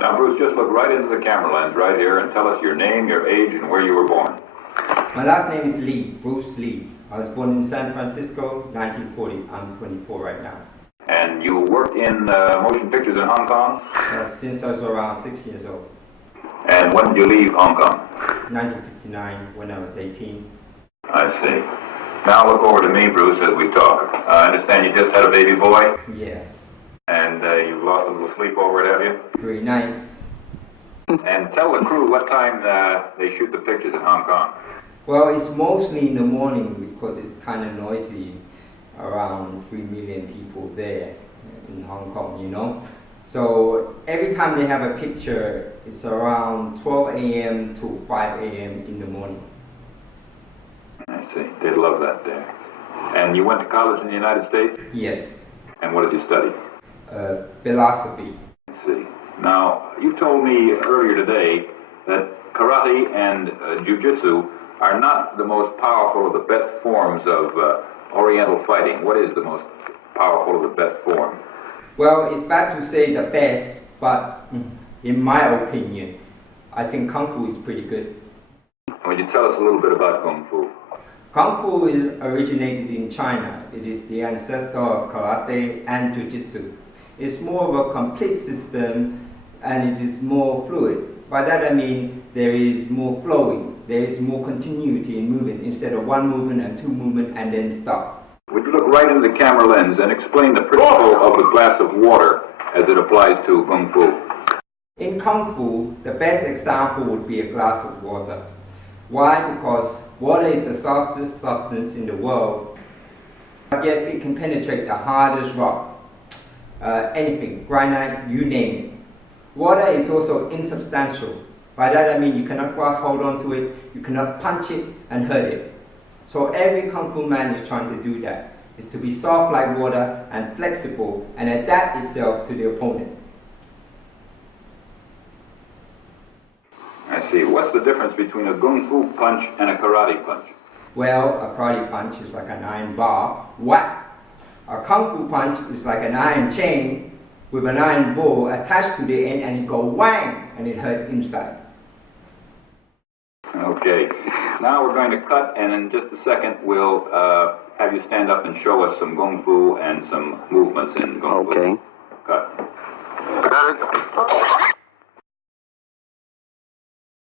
Now, Bruce, just look right into the camera lens right here and tell us your name, your age, and where you were born. My last name is Lee, Bruce Lee. I was born in San Francisco, 1940. I'm 24 right now. And you worked in motion pictures in Hong Kong? Since I was around 6 years old. And when did you leave Hong Kong? 1959, when I was 18. I see. Now look over to me, Bruce, as we talk. I understand you just had a baby boy? Yes. And you've lost a little sleep over it, have you? 3 nights. And tell the crew what time they shoot the pictures in Hong Kong. Well, it's mostly in the morning because it's kind of noisy. Around 3 million people there in Hong Kong, you know. So every time they have a picture, it's around 12 a.m. to 5 a.m. in the morning. I see. They'd love that there. And you went to college in the United States? Yes. And what did you study? Philosophy. I see. Now, you told me earlier today that karate and jiu-jitsu are not the most powerful or the best forms of Oriental fighting. What is the most powerful or the best form? Well, it's bad to say the best, but in my opinion, I think Kung Fu is pretty good. Would you tell us a little bit about Kung Fu? Kung Fu is originated in China. It is the ancestor of karate and jiu-jitsu. It's more of a complete system and it is more fluid. By that I mean there is more flowing, there is more continuity in movement instead of one movement and two movement and then stop. Would you look right into the camera lens and explain the principle of the glass of water as it applies to Kung Fu? In Kung Fu, the best example would be a glass of water. Why? Because water is the softest substance in the world, but yet it can penetrate the hardest rock. Anything, granite, you name it. Water is also insubstantial. By that I mean you cannot grasp hold on to it, you cannot punch it and hurt it. So every Kung Fu man is trying to do that, is to be soft like water and flexible and adapt itself to the opponent. I see. What's the difference between a Kung Fu punch and a karate punch? Well, a karate punch is like an iron bar, whack. A Kung Fu punch is like an iron chain with an iron ball attached to the end and it go whang and it hurt inside. Okay. Now we're going to cut and in just a second we'll have you stand up and show us some Kung Fu and some movements in Kung Fu. Okay. Cut.